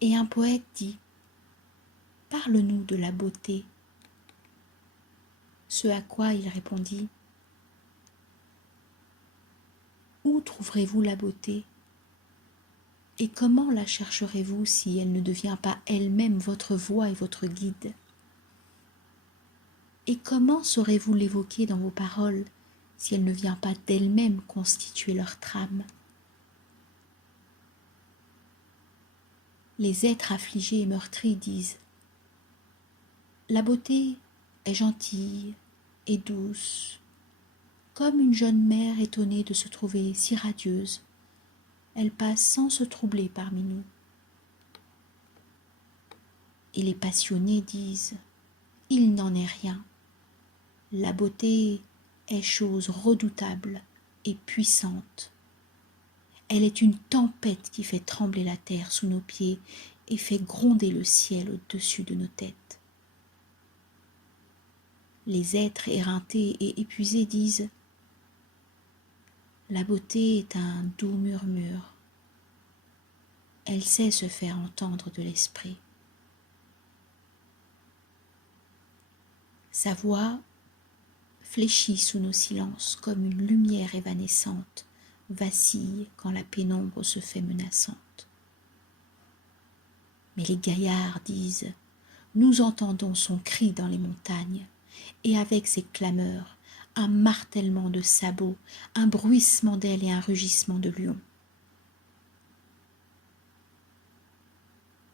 Et un poète dit « Parle-nous de la beauté ». Ce à quoi il répondit « Où trouverez-vous la beauté ? Et comment la chercherez-vous si elle ne devient pas elle-même votre voix et votre guide ? Et comment saurez-vous l'évoquer dans vos paroles si elle ne vient pas d'elle-même constituer leur trame ? Les êtres affligés et meurtris disent « La beauté est gentille et douce, comme une jeune mère étonnée de se trouver si radieuse. Elle passe sans se troubler parmi nous. » Et les passionnés disent « Il n'en est rien. La beauté est chose redoutable et puissante. Elle est une tempête qui fait trembler la terre sous nos pieds et fait gronder le ciel au-dessus de nos têtes. » Les êtres éreintés et épuisés disent « La beauté est un doux murmure. Elle sait se faire entendre de l'esprit. Sa voix fléchit sous nos silences comme une lumière évanescente, vacille quand la pénombre se fait menaçante. Mais les gaillards disent « Nous entendons son cri dans les montagnes, et avec ses clameurs, un martèlement de sabots, un bruissement d'ailes et un rugissement de lion. »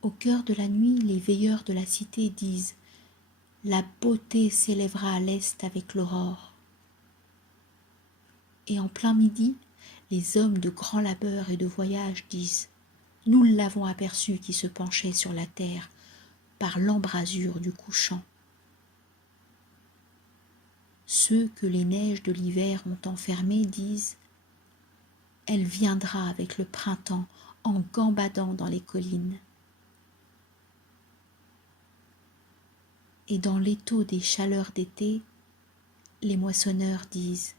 Au cœur de la nuit, les veilleurs de la cité disent « La beauté s'élèvera à l'est avec l'aurore. » Et en plein midi, les hommes de grand labeur et de voyage disent « Nous l'avons aperçu qui se penchait sur la terre par l'embrasure du couchant. » Ceux que les neiges de l'hiver ont enfermés disent « Elle viendra avec le printemps en gambadant dans les collines. » Et dans l'étau des chaleurs d'été, les moissonneurs disent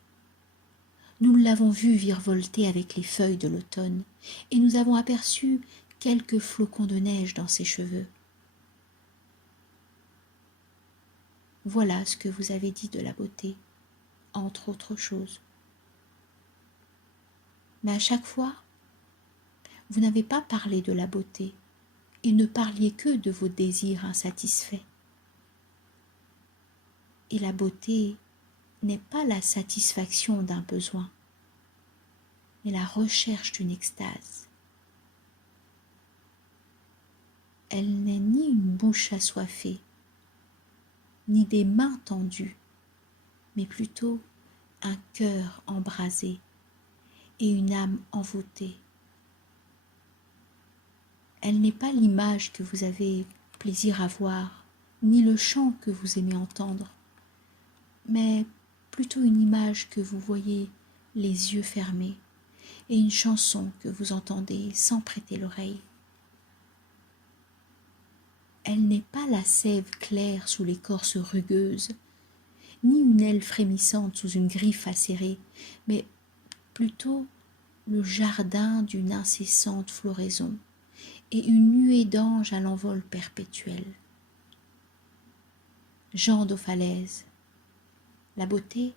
« Nous l'avons vue virevolter avec les feuilles de l'automne, et nous avons aperçu quelques flocons de neige dans ses cheveux. » Voilà ce que vous avez dit de la beauté, entre autres choses. Mais à chaque fois, vous n'avez pas parlé de la beauté, et ne parliez que de vos désirs insatisfaits. Et la beauté n'est pas la satisfaction d'un besoin, mais la recherche d'une extase. Elle n'est ni une bouche assoiffée, ni des mains tendues, mais plutôt un cœur embrasé et une âme envoûtée. Elle n'est pas l'image que vous avez plaisir à voir, ni le chant que vous aimez entendre, mais plutôt une image que vous voyez les yeux fermés et une chanson que vous entendez sans prêter l'oreille. Elle n'est pas la sève claire sous l'écorce rugueuse, ni une aile frémissante sous une griffe acérée, mais plutôt le jardin d'une incessante floraison et une nuée d'anges à l'envol perpétuel. Jean d'Aufalaise, la beauté,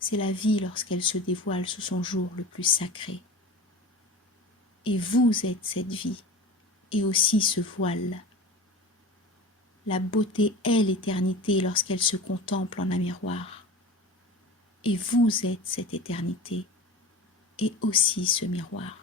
c'est la vie lorsqu'elle se dévoile sous son jour le plus sacré. Et vous êtes cette vie, et aussi ce voile. La beauté est l'éternité lorsqu'elle se contemple en un miroir. Et vous êtes cette éternité, et aussi ce miroir.